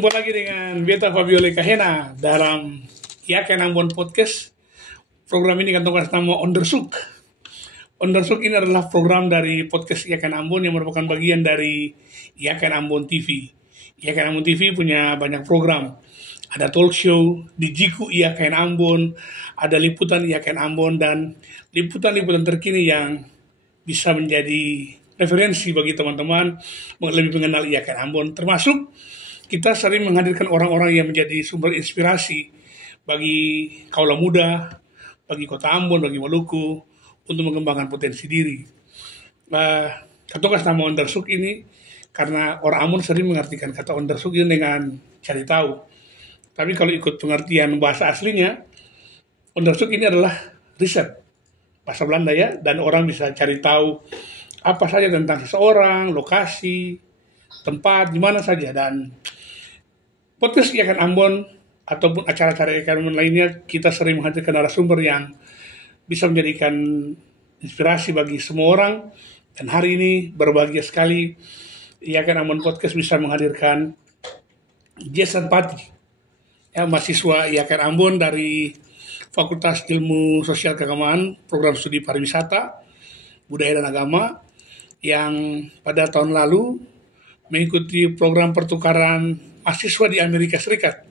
Jumpa lagi dengan Beta Fabiola Kahena dalam Yakan Ambon Podcast. Program ini kantongan nama Onderzoek. Onderzoek ini adalah program dari podcast Yakan Ambon yang merupakan bagian dari Yakan Ambon TV. Yakan Ambon TV punya banyak program. Ada talk show, Dijiku Yakan Ambon, ada liputan Yakan Ambon, dan liputan-liputan terkini yang bisa menjadi referensi bagi teman-teman lebih mengenal Yakan Ambon. Termasuk kita sering menghadirkan orang-orang yang menjadi sumber inspirasi bagi kaula muda, bagi kota Ambon, bagi Maluku, untuk mengembangkan potensi diri. Kata nama Onderzoek ini, karena orang Ambon sering mengartikan kata Onderzoek ini dengan cari tahu. Tapi kalau ikut pengertian bahasa aslinya, Onderzoek ini adalah riset, bahasa Belanda ya, dan orang bisa cari tahu apa saja tentang seseorang, lokasi, tempat, di mana saja. Dan podcast Yakan Ambon ataupun acara-acara Yakan Ambon lainnya, kita sering menghadirkan narasumber yang bisa menjadikan inspirasi bagi semua orang. Dan hari ini berbahagia sekali Yakan Ambon Podcast bisa menghadirkan Jason Pati, ya, mahasiswa Yakan Ambon dari Fakultas Ilmu Sosial Keagamaan, Program Studi Pariwisata, Budaya dan Agama, yang pada tahun lalu mengikuti program pertukaran mahasiswa di Amerika Serikat.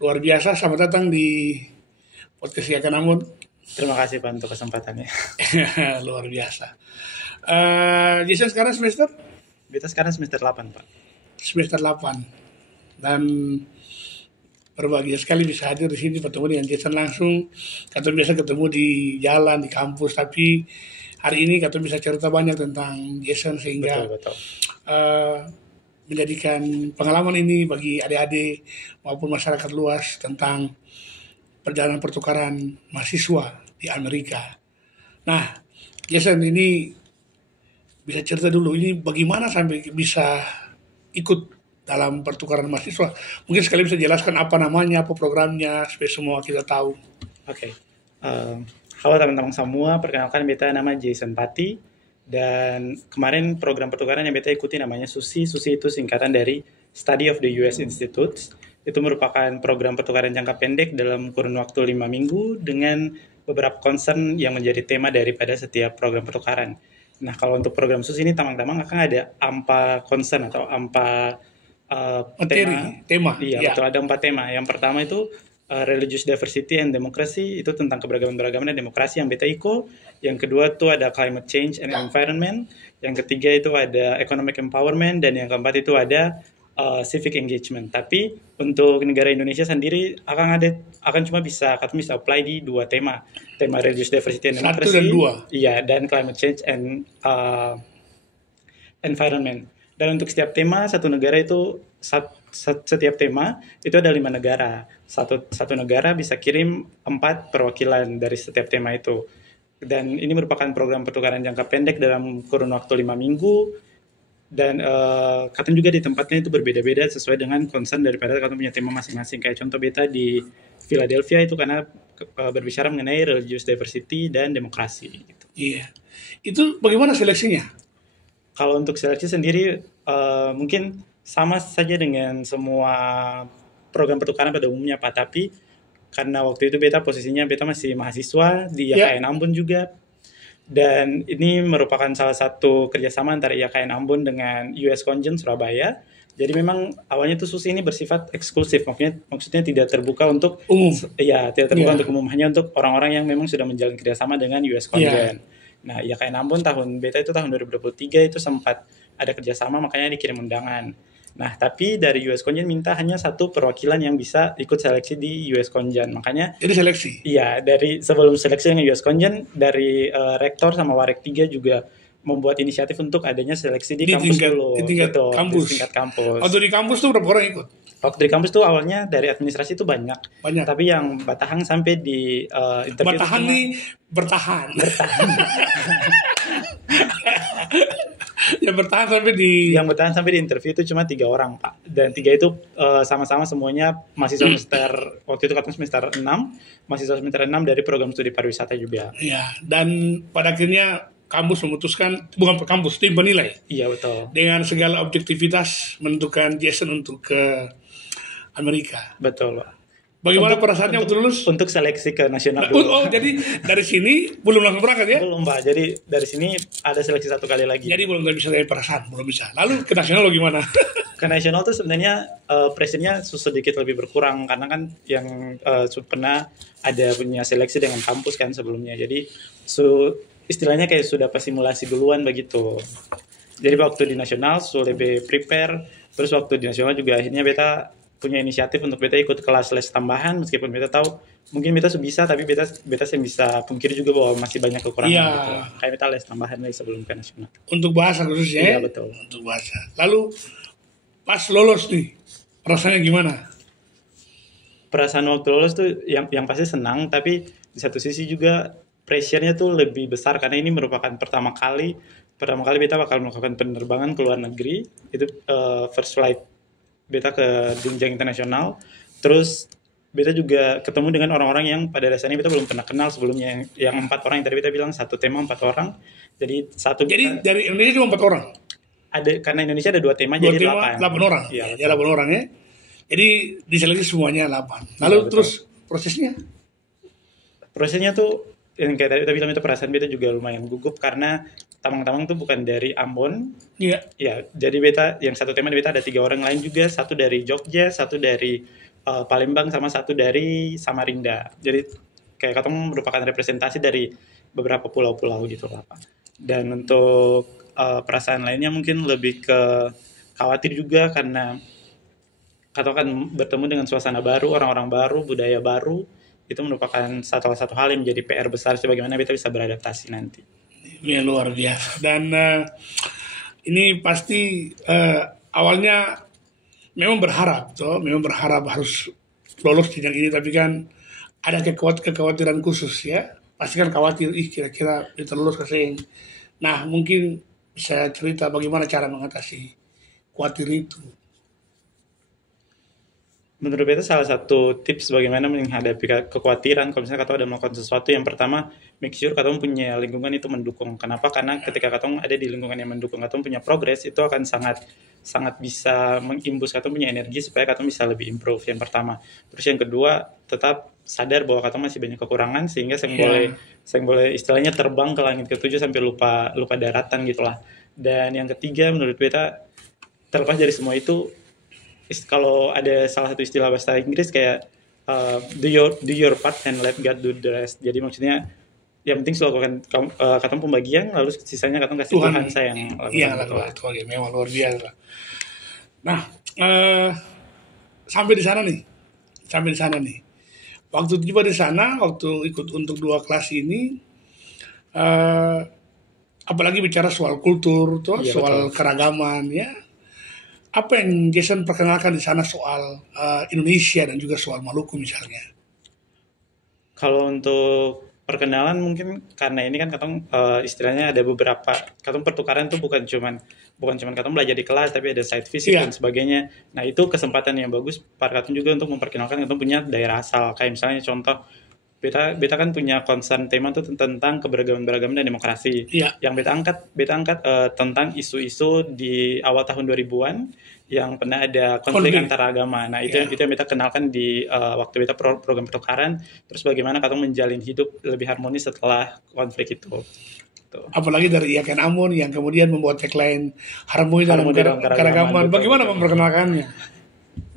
Luar biasa, selamat datang di podcast Yakan Ambon. Terima kasih Pak untuk kesempatannya. Luar biasa. Jason sekarang semester? Kita sekarang semester 8 Pak. Semester 8. Dan berbahagia sekali bisa hadir di sini bertemu dengan Jason langsung. Kata biasa ketemu di jalan, di kampus, tapi hari ini kata bisa cerita banyak tentang Jason sehingga Betul. Menjadikan pengalaman ini bagi adik-adik maupun masyarakat luas tentang perjalanan pertukaran mahasiswa di Amerika. Nah, Jason ini bisa cerita dulu ini bagaimana sampai bisa ikut dalam pertukaran mahasiswa. Mungkin sekali bisa jelaskan apa namanya, apa programnya, supaya semua kita tahu. Oke. Halo teman-teman semua, perkenalkan beta nama Jason Pati. Dan kemarin program pertukaran yang beta ikuti namanya SUSI. SUSI itu singkatan dari Study of the US Institutes. Itu merupakan program pertukaran jangka pendek dalam kurun waktu 5 minggu dengan beberapa concern yang menjadi tema daripada setiap program pertukaran. Nah, kalau untuk program SUSI ini tamang-tamang akan ada ampa concern atau ampa tema. Iya, betul, ada 4 tema. Yang pertama itu Religious Diversity and Democracy, itu tentang keberagaman dan demokrasi yang beta iko. Yang kedua itu ada Climate Change and Environment. Yang ketiga itu ada Economic Empowerment. Dan yang keempat itu ada Civic Engagement. Tapi untuk negara Indonesia sendiri akan cuma bisa apply di 2 tema. Tema Religious Diversity and Democracy. 1 dan 2. Iya, dan Climate Change and Environment. Dan untuk setiap tema, setiap tema itu ada 5 negara. Satu negara bisa kirim 4 perwakilan dari setiap tema itu. Dan ini merupakan program pertukaran jangka pendek dalam kurun waktu 5 minggu. Dan Katun juga di tempatnya itu berbeda-beda sesuai dengan concern daripada Katun punya tema masing-masing. Kayak contoh beta di Philadelphia itu karena berbicara mengenai religious diversity dan demokrasi. Gitu. Iya. Itu bagaimana seleksinya? Kalau untuk seleksi sendiri mungkin sama saja dengan semua program pertukaran pada umumnya Pak, tapi karena waktu itu beta masih mahasiswa di YKN Ambon juga, dan ini merupakan salah satu kerjasama antara YKN Ambon dengan US Congen Surabaya. Jadi memang awalnya tuh SUSI ini bersifat eksklusif, maksudnya tidak terbuka untuk umum. Ya, tidak terbuka untuk umum, hanya untuk orang-orang yang memang sudah menjalin kerjasama dengan US Congen. Nah, YKN Ambon tahun 2023 itu sempat ada kerjasama, makanya dikirim undangan. Nah, tapi dari US Congen minta hanya 1 perwakilan yang bisa ikut seleksi di US Congen. Makanya jadi seleksi? Iya, dari sebelum seleksi dengan US Congen, dari Rektor sama Warek 3 juga membuat inisiatif untuk adanya seleksi di kampus dulu. Di tingkat kampus. Waktu di kampus tuh berapa orang ikut? Waktu di kampus tuh awalnya dari administrasi itu banyak. Tapi yang Batahang sampai di interview. Batahang nih bertahan. Yang bertahan sampai di interview itu cuma 3 orang Pak. Dan 3 itu sama-sama semuanya mahasiswa semester waktu itu katanya semester 6, mahasiswa semester 6 dari program studi pariwisata juga. Iya, dan pada akhirnya kampus memutuskan, bukan kampus, tim penilai. Iya, betul. Dengan segala objektivitas menentukan Jason untuk ke Amerika. Betul. Bagaimana perasaannya waktu lulus? Untuk seleksi ke nasional dulu. Jadi dari sini belum langsung berangkat ya? Belum, Pak. Jadi dari sini ada seleksi 1 kali lagi. Jadi belum bisa dari perasaan, belum bisa. Lalu ke nasional lo gimana? Ke nasional tuh sebenarnya pressure-nya sedikit lebih berkurang karena kan yang pernah ada punya seleksi dengan kampus kan sebelumnya. Jadi istilahnya kayak sudah pas simulasi duluan begitu. Jadi waktu di nasional lebih prepare. Terus waktu di nasional juga akhirnya beta punya inisiatif untuk beta ikut kelas les tambahan meskipun beta tahu mungkin beta bisa tapi beta yang bisa pungkiri juga bahwa masih banyak kekurangan gitu. Kayak beta les tambahan lagi sebelum ke nasional. Untuk bahasa khususnya. Iya betul. Untuk bahasa. Lalu pas lolos nih perasaannya gimana? Perasaan waktu lolos tuh yang pasti senang tapi di satu sisi juga pressure-nya tuh lebih besar karena ini merupakan pertama kali beta bakal melakukan penerbangan ke luar negeri itu first flight beta ke jenjang internasional. Terus beta juga ketemu dengan orang-orang yang pada dasarnya beta belum pernah kenal sebelumnya. Yang 4 orang yang tadi beta bilang satu tema 4 orang. Jadi dari Indonesia cuma 4 orang. Karena Indonesia ada 2 tema jadi 8 orang. Iya, 8 orang ya. Jadi diseleksi semuanya 8. Lalu ya, terus prosesnya tuh yang kayak tadi kita bilang itu perasaan beta juga lumayan gugup karena tamang-tamang tuh bukan dari Ambon. Iya. Ya, jadi beta yang satu tema beta ada 3 orang lain juga, satu dari Jogja, satu dari Palembang sama satu dari Samarinda. Jadi kayak katong merupakan representasi dari beberapa pulau-pulau gitu lah, Pak. Dan untuk perasaan lainnya mungkin lebih ke khawatir juga karena katong kan bertemu dengan suasana baru, orang-orang baru, budaya baru. Itu merupakan satu hal yang menjadi PR besar bagaimana kita bisa beradaptasi nanti. Ya luar biasa. Dan ini pasti awalnya memang berharap harus lolos jenjang ini, tapi kan ada kekhawatiran khusus ya. Pasti kan khawatir, kira-kira kita lulus kesini. Nah mungkin saya cerita bagaimana cara mengatasi khawatir itu. Menurut beta salah satu tips bagaimana menghadapi kekhawatiran kalau misalnya katong ada melakukan sesuatu, yang pertama make sure katong punya lingkungan itu mendukung. Kenapa? Karena ketika katong ada di lingkungan yang mendukung, katong punya progres, itu akan sangat bisa mengimbus katong punya energi supaya katong bisa lebih improve, yang pertama. Terus yang kedua, tetap sadar bahwa katong masih banyak kekurangan sehingga saya boleh istilahnya terbang ke langit ketujuh sampai lupa daratan gitulah. Dan yang ketiga menurut beta, terlepas dari semua itu, kalau ada salah satu istilah bahasa Inggris kayak do your part and let God do the rest. Jadi maksudnya yang penting selalu katong pembagian, lalu sisanya katong kasih Tuhan sayang. Iya, Tuhan memang luar biasa. Nah, sampai di sana nih. Waktu tiba di sana, waktu ikut untuk 2 kelas ini, apalagi bicara soal kultur, soal betul. Keragaman ya. Apa yang Jason perkenalkan di sana soal Indonesia dan juga soal Maluku misalnya? Kalau untuk perkenalan mungkin karena ini kan katong istilahnya ada beberapa, katong pertukaran tuh bukan cuman katong belajar di kelas, tapi ada site visit dan sebagainya. Nah itu kesempatan yang bagus para katong juga untuk memperkenalkan katong punya daerah asal. Kayak misalnya contoh, beta kan punya concern tema tuh tentang keberagaman dan demokrasi. Yang beta angkat tentang isu-isu di awal tahun 2000-an yang pernah ada konflik antara agama. Nah, itu yang beta kenalkan di waktu beta program pertukaran, terus bagaimana katong menjalin hidup lebih harmonis setelah konflik itu. Apalagi dari Yakan Ambon yang kemudian membuat tagline harmoni dalam keragaman. Bagaimana memperkenalkannya?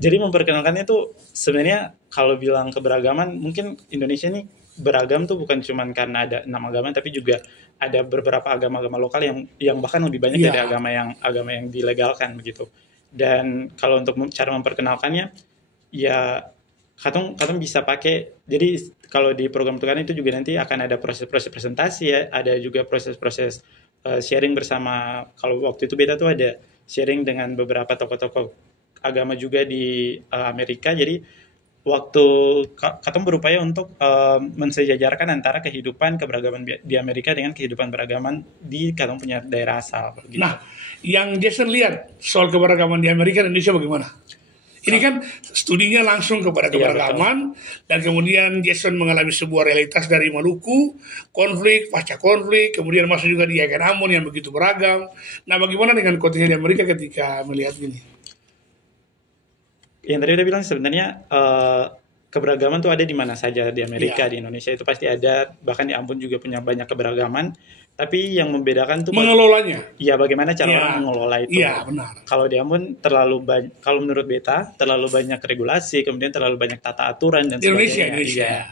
Jadi memperkenalkannya tuh sebenarnya kalau bilang keberagaman, mungkin Indonesia ini beragam tuh bukan cuma karena ada 6 agama, tapi juga ada beberapa agama-agama lokal yang bahkan lebih banyak dari agama yang dilegalkan begitu. Dan kalau untuk cara memperkenalkannya, ya katong bisa pakai. Jadi kalau di program pertukaran itu juga nanti akan ada proses-proses presentasi ya, ada juga proses-proses sharing bersama. Kalau waktu itu beta tuh ada sharing dengan beberapa tokoh-tokoh agama juga di Amerika. Jadi waktu katong berupaya untuk mensejajarkan antara kehidupan keberagaman di Amerika dengan kehidupan beragaman di katong punya daerah asal gitu. Nah, yang Jason lihat soal keberagaman di Amerika dan Indonesia bagaimana? Ini kan studinya langsung kepada keberagaman, dan kemudian Jason mengalami sebuah realitas dari Maluku, pasca konflik, kemudian masuk juga di Yakan Ambon yang begitu beragam. Nah, bagaimana dengan konteksnya di Amerika ketika melihat ini? yang tadi udah bilang sebenarnya keberagaman tuh ada di mana saja di Amerika, di Indonesia itu pasti ada, bahkan di Ambon juga punya banyak keberagaman. Tapi yang membedakan tuh mengelolanya. ya bagaimana cara orang mengelola itu. Iya, benar. Kalau di Ambon kalau menurut beta terlalu banyak regulasi, kemudian terlalu banyak tata aturan dan sebagainya. Indonesia. Iya.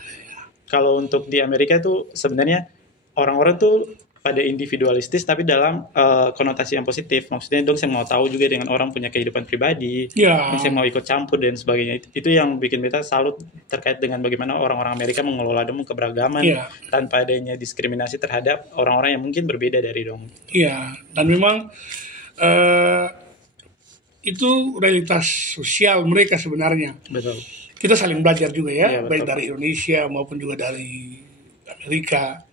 Kalau untuk di Amerika itu sebenarnya orang-orang tuh pada individualistis tapi dalam konotasi yang positif. Maksudnya dong saya mau tahu juga dengan orang punya kehidupan pribadi, saya mau ikut campur dan sebagainya. Itu yang bikin beta salut terkait dengan bagaimana orang-orang Amerika mengelola dong keberagaman tanpa adanya diskriminasi terhadap orang-orang yang mungkin berbeda dari dong. Iya, dan memang itu realitas sosial mereka sebenarnya. Betul. Kita saling belajar juga ya, baik dari Indonesia maupun juga dari Amerika.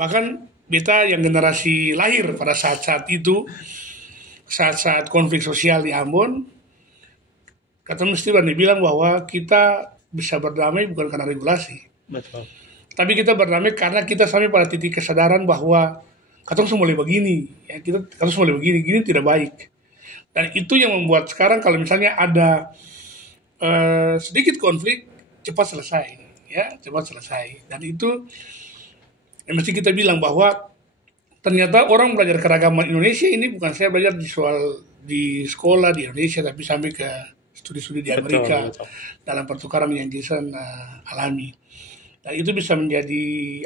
Bahkan beta yang generasi lahir pada saat-saat itu, saat-saat konflik sosial di Ambon, kata mesti berani bilang bahwa kita bisa berdamai bukan karena regulasi. Betul. Tapi kita berdamai karena kita sampai pada titik kesadaran bahwa katong semua boleh begini, ya kita semua boleh begini, gini tidak baik. Dan itu yang membuat sekarang kalau misalnya ada sedikit konflik cepat selesai, ya cepat selesai. Dan itu mesti kita bilang bahwa ternyata orang belajar keragaman Indonesia ini bukan saya belajar di sekolah di Indonesia, tapi sampai ke studi-studi di Amerika, betul. Dalam pertukaran yang Jason alami. Dan itu bisa menjadi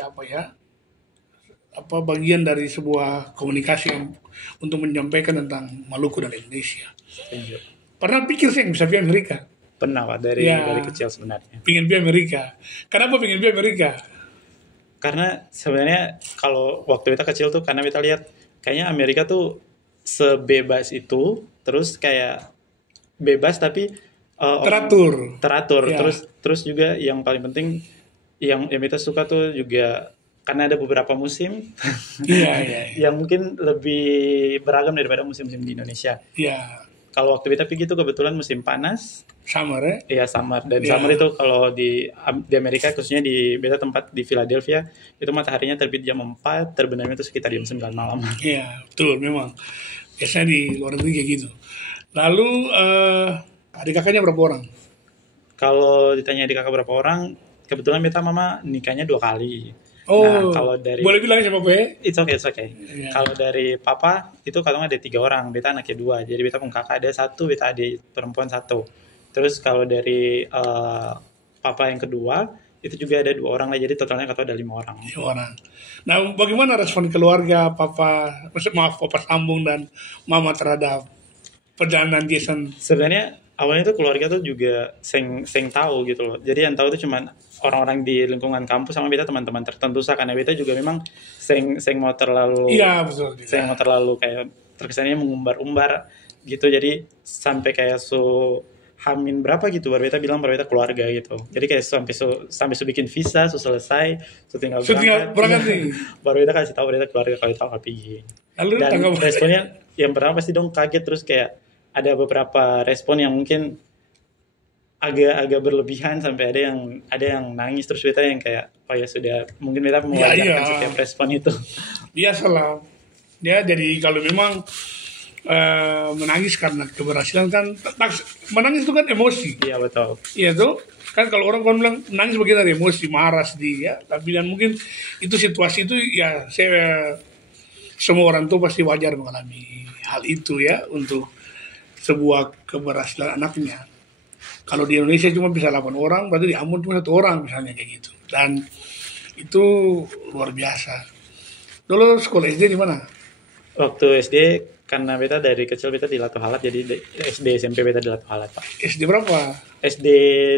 bagian dari sebuah komunikasi untuk menyampaikan tentang Maluku dan Indonesia. Pernah pikir sih bisa pergi Amerika? Pernah Pak, dari kecil sebenarnya. Pengen pergi Amerika. Kenapa pengen pergi Amerika? Karena sebenarnya kalau waktu kita kecil tuh karena kita lihat kayaknya Amerika tuh sebebas itu, terus kayak bebas tapi teratur. Ya. Terus juga yang paling penting yang kita suka tuh juga karena ada beberapa musim yang mungkin lebih beragam daripada musim-musim di Indonesia. Iya. Kalau waktu kita pergi itu kebetulan musim panas. Summer ya? Iya, summer. Dan summer itu kalau di Amerika, khususnya di beta tempat di Philadelphia, itu mataharinya terbit jam 4, terbenamnya itu sekitar jam 9 malam. Iya, betul memang. Biasanya di luar negeri kayak gitu. Lalu adik kakaknya berapa orang? Kalau ditanya adik kakak berapa orang, kebetulan beta mama nikahnya 2 kali. Oh, nah, kalau dari boleh bilang sama gue? It's okay. Yeah. Kalau dari papa itu katanya ada 3 orang, beta anaknya 2. Jadi beta punya kakak ada 1, beta adik perempuan 1. Terus kalau dari papa yang kedua itu juga ada 2 orang lah, jadi totalnya katanya ada 5 orang. 5 orang. Nah, bagaimana respon keluarga papa Sambung dan mama terhadap perjalanan Jason? Sebenarnya awalnya tuh keluarga tuh juga seng tahu gitu loh. Jadi yang tahu tuh cuman orang-orang di lingkungan kampus sama beta teman-teman tertentu karena beta juga memang seng mau terlalu betul. Seng mau terlalu kayak terkesannya mengumbar-umbar gitu. Jadi sampai kayak hamin berapa gitu baru beta bilang baru beta keluarga gitu. Jadi kayak sampai bikin visa selesai, tinggal berangkat nih. Baru beta kasih tahu beta keluarga kalau tahu pergi. Lalu dan responnya yang pertama pasti dong kaget, terus kayak ada beberapa respon yang mungkin agak berlebihan sampai ada yang nangis, terus beta yang kayak ya sudah mungkin beta mewajarkan setiap respon itu. Biasalah. Ya jadi kalau memang menangis karena keberhasilan kan menangis itu kan emosi. Iya betul. Iya tuh kan kalau orang bilang menangis bagian dari emosi, marah sedih ya. Tapi dan mungkin itu situasi itu ya semua orang tuh pasti wajar mengalami hal itu ya untuk sebuah keberhasilan anaknya. Kalau di Indonesia cuma bisa 8 orang, berarti di Ambon cuma 1 orang misalnya kayak gitu. Dan itu luar biasa. Dulu sekolah SD di mana? Waktu SD karena beta dari kecil beta di Latu Halat, jadi SD SMP beta di Latu Halat Pak. SD berapa? SD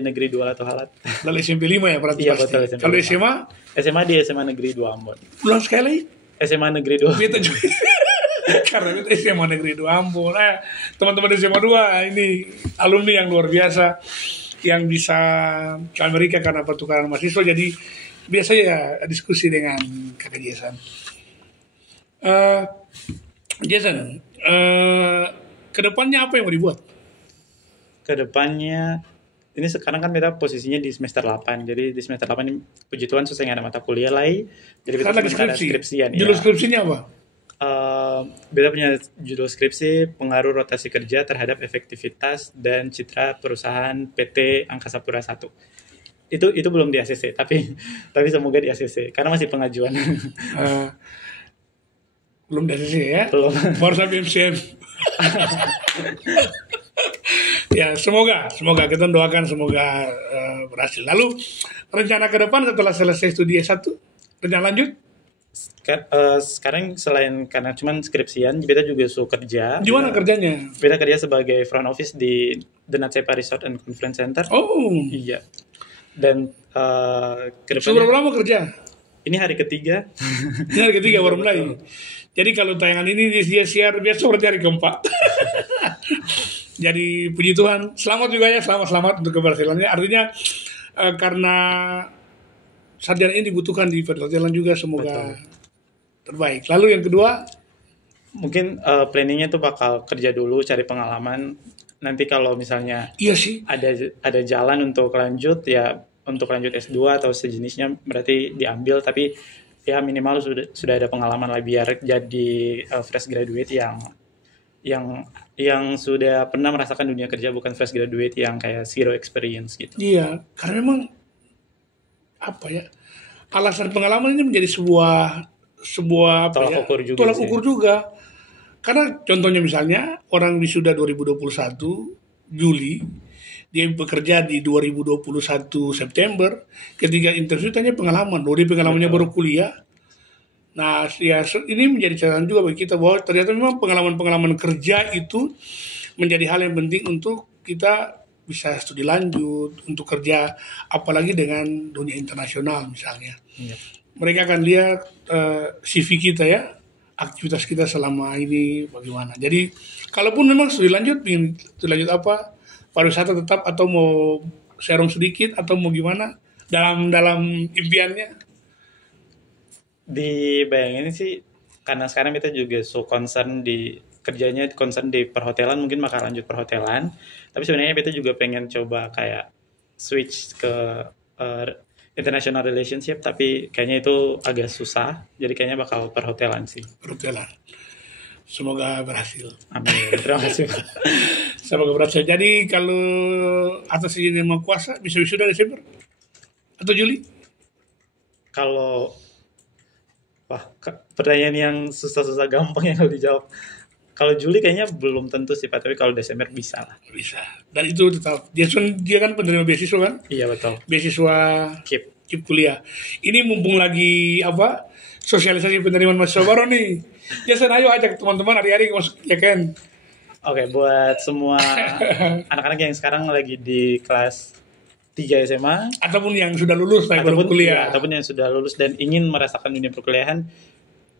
Negeri 2 Latu Halat. Lalu SMP 5 ya berarti? Iya betul. SMP kalau SMA? SMA di SMA Negeri 2 Ambon. Ulang sekali? SMA Negeri 2. Beta juga. Karena itu SMA Negeri 2 Ambon. Teman-teman SMA 2 ini alumni yang luar biasa yang bisa ke Amerika karena pertukaran mahasiswa. Jadi biasa ya diskusi dengan kakak Jason. Jason, kedepannya apa yang mau dibuat? Kedepannya ini sekarang kan kita posisinya di semester 8. Jadi di semester 8 ini puji Tuhan susah ada mata kuliah lagi. Jadi kita ada skripsian. Judul skripsinya apa? Beta punya judul skripsi pengaruh rotasi kerja terhadap efektivitas dan citra perusahaan PT Angkasa Pura I. Itu belum di ACC, tapi semoga di ACC karena masih pengajuan. Eh, belum dari sini ya. Belum. Baru sampai MCM. Ya, semoga kita doakan semoga berhasil. Lalu rencana ke depan setelah selesai studi S1, rencana lanjut? Sekarang selain karena cuman skripsian, beta juga suka kerja. Di mana kerjanya? Beta kerja sebagai front office di The Natsepa Resort and Conference Center. Oh, Iya. Dan ke sudah berapa depannya lama kerja? ini hari ketiga. Ini hari ketiga baru mulai. Jadi kalau tayangan ini dia siar biasa seperti hari keempat. Jadi puji Tuhan, selamat juga ya, selamat untuk keberhasilannya. Artinya karena sarjana ini dibutuhkan di perhotelan juga, semoga terbaik. Lalu yang kedua, Mungkin planningnya tuh bakal kerja dulu, cari pengalaman. Nanti kalau misalnya iya sih, ada jalan untuk lanjut ya, untuk lanjut S2 atau sejenisnya berarti diambil, tapi ya minimal sudah ada pengalaman lah biar jadi fresh graduate yang sudah pernah merasakan dunia kerja, bukan fresh graduate yang kayak zero experience gitu. iya, karena memang apa ya, alasan pengalaman ini menjadi sebuah apa Tolak ya, ukur juga tolak sih. ukur juga. Karena contohnya misalnya orang wisuda 2021 Juli, dia bekerja di 2021 September, ketika interview tanya pengalaman, dia pengalamannya baru kuliah. Nah, ya ini menjadi catatan juga bagi kita bahwa ternyata memang pengalaman-pengalaman kerja itu menjadi hal yang penting untuk kita bisa studi lanjut, untuk kerja, apalagi dengan dunia internasional misalnya. Iya. Mereka akan lihat CV kita ya, aktivitas kita selama ini bagaimana. Jadi, kalaupun memang studi lanjut apa, pariwisata tetap atau mau serong sedikit atau mau gimana dalam impiannya. Dibayangin sih karena sekarang kita juga concern di perhotelan, mungkin bakal lanjut perhotelan, tapi sebenarnya kita juga pengen coba kayak switch ke international relationship, tapi kayaknya itu agak susah, jadi kayaknya bakal perhotelan sih. Perhotelan. Semoga berhasil. Amin. Terima kasih. Semoga berhasil. Jadi kalau atas izin yang Maha Kuasa bisa wisuda Desember atau Juli? Kalau pertanyaan yang susah-susah gampang yang harus dijawab. Kalau Juli kayaknya belum tentu sih Pak, tapi kalau Desember bisa lah. Bisa. Dan itu tetap dia kan penerima beasiswa kan? Iya betul. Beasiswa KIP kuliah. Ini mumpung lagi sosialisasi penerimaan mahasiswa baru nih. Jason, ayo ajak teman-teman hari-hari masuk ya kan. Oke, buat semua anak-anak yang sekarang lagi di kelas 3 SMA ataupun yang sudah lulus baru kuliah, ataupun yang sudah lulus dan ingin merasakan dunia perkuliahan,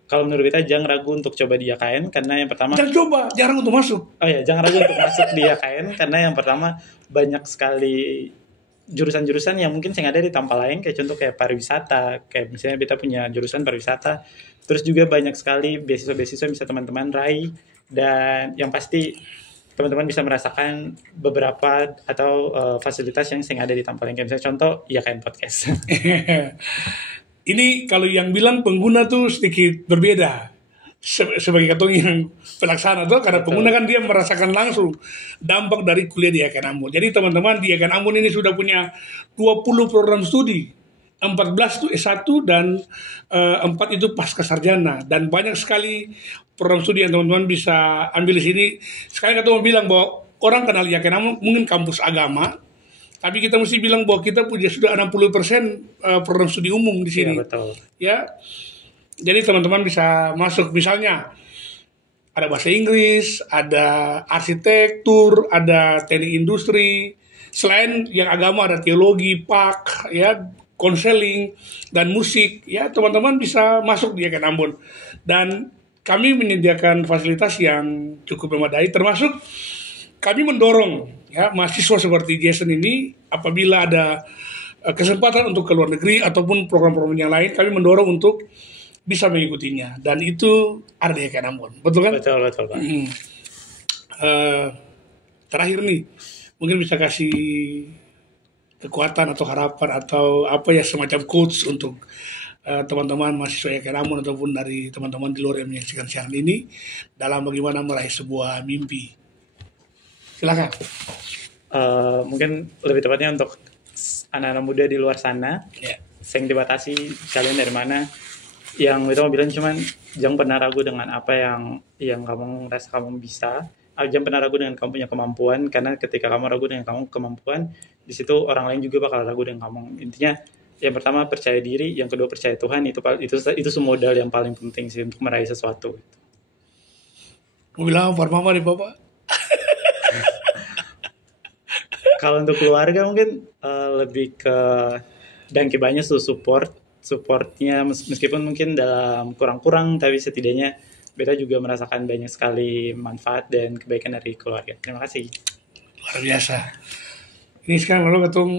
kalau menurut kita jangan ragu untuk coba di YKN, karena yang pertama jarang untuk masuk. Oh ya, jangan ragu untuk masuk di YKN karena yang pertama banyak sekali jurusan-jurusan yang mungkin saya ada di tempat lain, kayak contoh kayak pariwisata, kayak misalnya kita punya jurusan pariwisata. Terus juga banyak sekali beasiswa-beasiswa yang bisa teman-teman raih, dan yang pasti teman-teman bisa merasakan beberapa atau fasilitas yang ada di tempat lain. Kayak misalnya contoh YKN Podcast. Ini kalau yang bilang pengguna tuh sedikit berbeda sebagai katong yang pelaksana tuh, karena pengguna kan dia merasakan langsung dampak dari kuliah di YKN Ambon. Jadi teman-teman di YKN Ambon ini sudah punya 20 program studi, 14 itu S1 dan 4 itu pasca sarjana, dan banyak sekali program studi yang teman-teman bisa ambil di sini. Sekali katong bilang bahwa orang kenal YKN Ambon mungkin kampus agama, tapi kita mesti bilang bahwa kita punya sudah 60% program studi umum di sini. Iya, betul. Ya. Jadi teman-teman bisa masuk, misalnya ada bahasa Inggris, ada arsitektur, ada teknik industri. Selain yang agama ada teologi, PAK, ya, konseling dan musik. Ya, teman-teman bisa masuk di YKN Ambon. Dan kami menyediakan fasilitas yang cukup memadai, termasuk kami mendorong ya mahasiswa seperti Jason ini, apabila ada kesempatan untuk ke luar negeri ataupun program-program yang lain, kami mendorong untuk bisa mengikutinya, dan itu ada di YKN Ambon, betul kan? Betul Pak. Terakhir nih, mungkin bisa kasih kekuatan atau harapan atau apa ya, semacam quotes untuk teman-teman mahasiswa YKN Ambon ataupun dari teman-teman di luar yang menyaksikan siaran ini dalam bagaimana meraih sebuah mimpi. Silakan. Mungkin lebih tepatnya untuk anak-anak muda di luar sana, yang dibatasi kalian dari mana, yang itu mau bilang cuman jangan pernah ragu dengan apa yang kamu rasa kamu bisa. Jangan pernah ragu dengan kamu punya kemampuan, karena ketika kamu ragu dengan kamu kemampuan, di situ orang lain juga bakal ragu dengan kamu. Intinya yang pertama percaya diri, yang kedua percaya Tuhan. Itu modal yang paling penting sih untuk meraih sesuatu. Mau bilang apa mama nih Bapak? Kalau untuk keluarga mungkin lebih ke dangki banyak supportnya, meskipun mungkin dalam kurang-kurang, tapi setidaknya beta juga merasakan banyak sekali manfaat dan kebaikan dari keluarga. Terima kasih. Luar biasa. Ini sekarang lalu ketung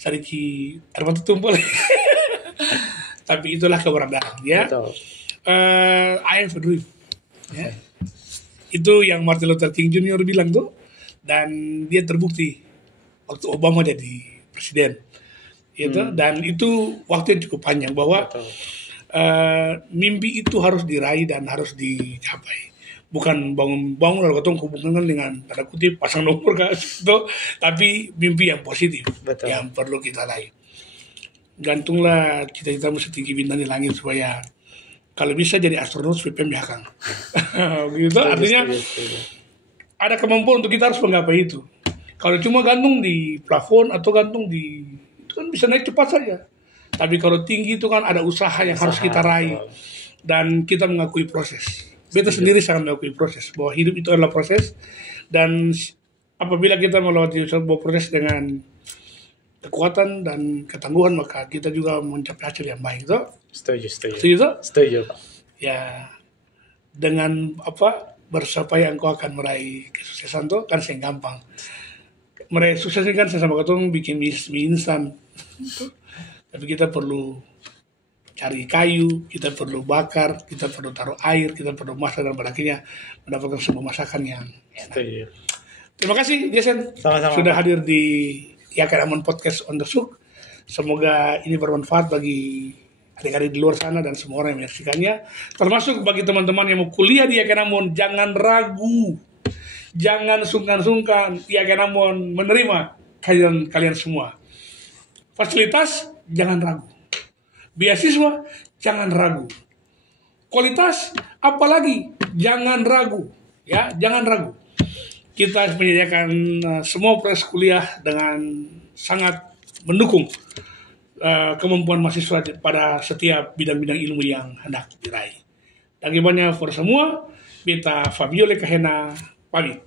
sadiki armatu tumpul. Tapi itulah keberadaan ya. I have a dream. Ya. Itu yang Martin Luther King Jr. bilang tuh, dan dia terbukti waktu Obama jadi presiden. Gitu. Dan itu waktu yang cukup panjang bahwa mimpi itu harus diraih dan harus dicapai. Bukan bangun lalu ketemu hubungan dengan tanda kutip pasang nomor gitu, tapi mimpi yang positif. Betul. Yang perlu kita raih. Gantunglah cita-citamu setinggi bintang di langit supaya kalau bisa jadi astronot supaya belakang. Gitu artinya ada kemampuan untuk kita harus menggapai itu. Kalau cuma gantung di plafon atau gantung di itu kan bisa naik cepat saja. Tapi kalau tinggi itu kan ada usaha yang harus kita raih dan kita mengakui proses. Beta sendiri sangat mengakui proses bahwa hidup itu adalah proses, dan apabila kita melewati sebuah proses dengan kekuatan dan ketangguhan maka kita juga mencapai hasil yang baik. Setuju. Ya dengan bersampai engkau akan meraih kesuksesan tuh kan yang gampang. Meraih sukses ini kan sama ketemu bikin mie instan. Tapi kita perlu cari kayu, kita perlu bakar, kita perlu taruh air, kita perlu masak dan pada akhirnya mendapatkan sebuah masakan yang enak. Terima kasih Jason. Sama-sama. Sudah hadir di YKN Ambon Podcast on the Souk. Semoga ini bermanfaat bagi adik-adik di luar sana dan semua orang yang menyaksikannya. Termasuk bagi teman-teman yang mau kuliah di YKN Ambon, jangan ragu. Jangan sungkan-sungkan, YKN Ambon menerima kalian semua. Fasilitas, jangan ragu. Beasiswa, jangan ragu. Kualitas, apalagi, jangan ragu. Ya, jangan ragu. Kita menyediakan semua proses kuliah dengan sangat mendukung kemampuan mahasiswa pada setiap bidang-bidang ilmu yang hendak diraih. Bagaimana for semua, Beta Fabio Lekahena pamit.